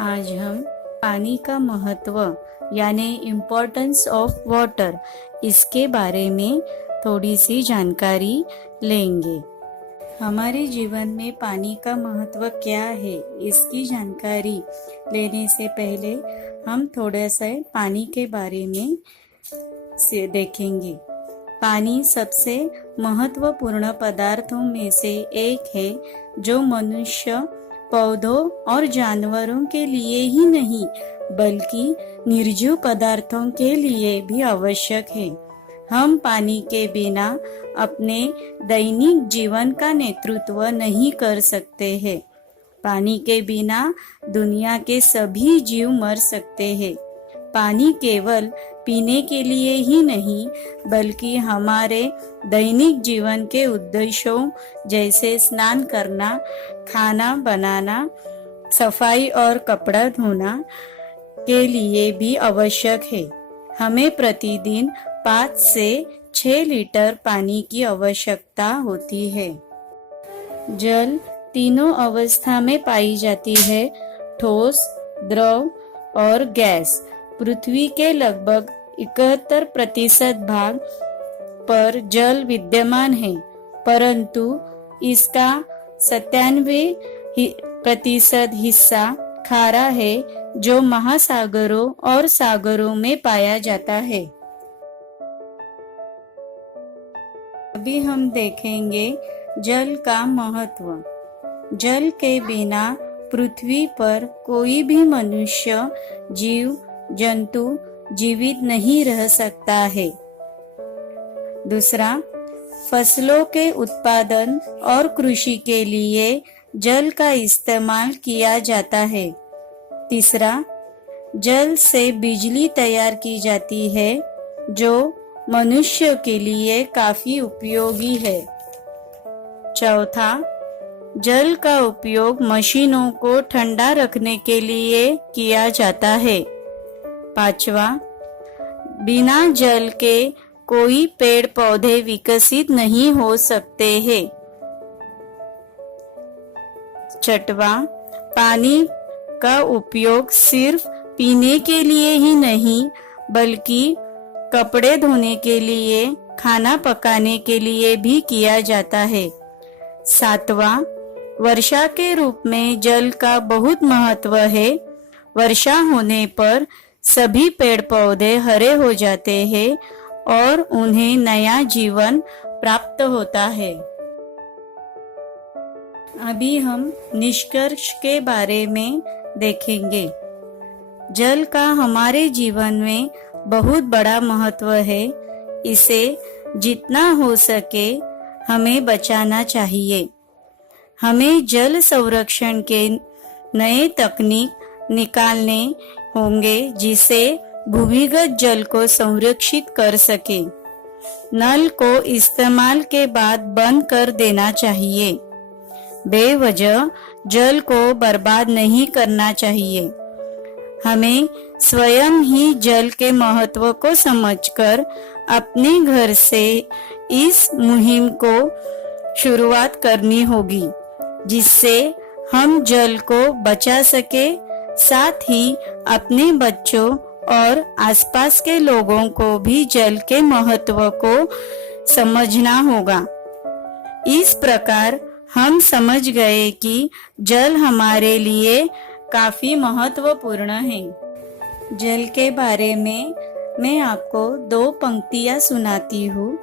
आज हम पानी का महत्व यानी इम्पोर्टेंस ऑफ वाटर इसके बारे में थोड़ी सी जानकारी लेंगे। हमारे जीवन में पानी का महत्व क्या है इसकी जानकारी लेने से पहले हम थोड़ा सा पानी के बारे में से देखेंगे। पानी सबसे महत्वपूर्ण पदार्थों में से एक है जो मनुष्य, पौधों और जानवरों के लिए ही नहीं बल्कि निर्जीव पदार्थों के लिए भी आवश्यक है। हम पानी के बिना अपने दैनिक जीवन का नेतृत्व नहीं कर सकते हैं। पानी के बिना दुनिया के सभी जीव मर सकते हैं। पानी केवल पीने के लिए ही नहीं बल्कि हमारे दैनिक जीवन के उद्देश्यों जैसे स्नान करना, खाना बनाना, सफाई और कपड़ा धोना के लिए भी आवश्यक है। हमें प्रतिदिन 5 से 6 लीटर पानी की आवश्यकता होती है। जल तीनों अवस्था में पाई जाती है, ठोस, द्रव और गैस। पृथ्वी के लगभग 71% भाग पर जल विद्यमान है, परंतु इसका 97% हिस्सा खारा है जो महासागरों और सागरों में पाया जाता है। अभी हम देखेंगे जल का महत्व। जल के बिना पृथ्वी पर कोई भी मनुष्य, जीव जंतु जीवित नहीं रह सकता है। दूसरा, फसलों के उत्पादन और कृषि के लिए जल का इस्तेमाल किया जाता है। तीसरा, जल से बिजली तैयार की जाती है जो मनुष्य के लिए काफी उपयोगी है। चौथा, जल का उपयोग मशीनों को ठंडा रखने के लिए किया जाता है। पांचवा, बिना जल के कोई पेड़ पौधे विकसित नहीं हो सकते हैं। छठवा, पानी का उपयोग सिर्फ पीने के लिए ही नहीं बल्कि कपड़े धोने के लिए, खाना पकाने के लिए भी किया जाता है। सातवां, वर्षा के रूप में जल का बहुत महत्व है। वर्षा होने पर सभी पेड़ पौधे हरे हो जाते हैं और उन्हें नया जीवन प्राप्त होता है। अभी हम निष्कर्ष के बारे में देखेंगे। जल का हमारे जीवन में बहुत बड़ा महत्व है। इसे जितना हो सके हमें बचाना चाहिए। हमें जल संरक्षण के नए तकनीक निकालने होंगे जिसे भूमिगत जल को संरक्षित कर सके। नल को इस्तेमाल के बाद बंद कर देना चाहिए। बेवजह जल को बर्बाद नहीं करना चाहिए। हमें स्वयं ही जल के महत्व को समझकर अपने घर से इस मुहिम को शुरुआत करनी होगी जिससे हम जल को बचा सके, साथ ही अपने बच्चों और आसपास के लोगों को भी जल के महत्व को समझना होगा। इस प्रकार हम समझ गए कि जल हमारे लिए काफी महत्वपूर्ण है। जल के बारे में मैं आपको 2 पंक्तियां सुनाती हूँ।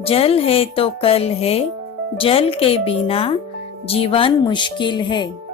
जल है तो कल है, जल के बिना जीवन मुश्किल है।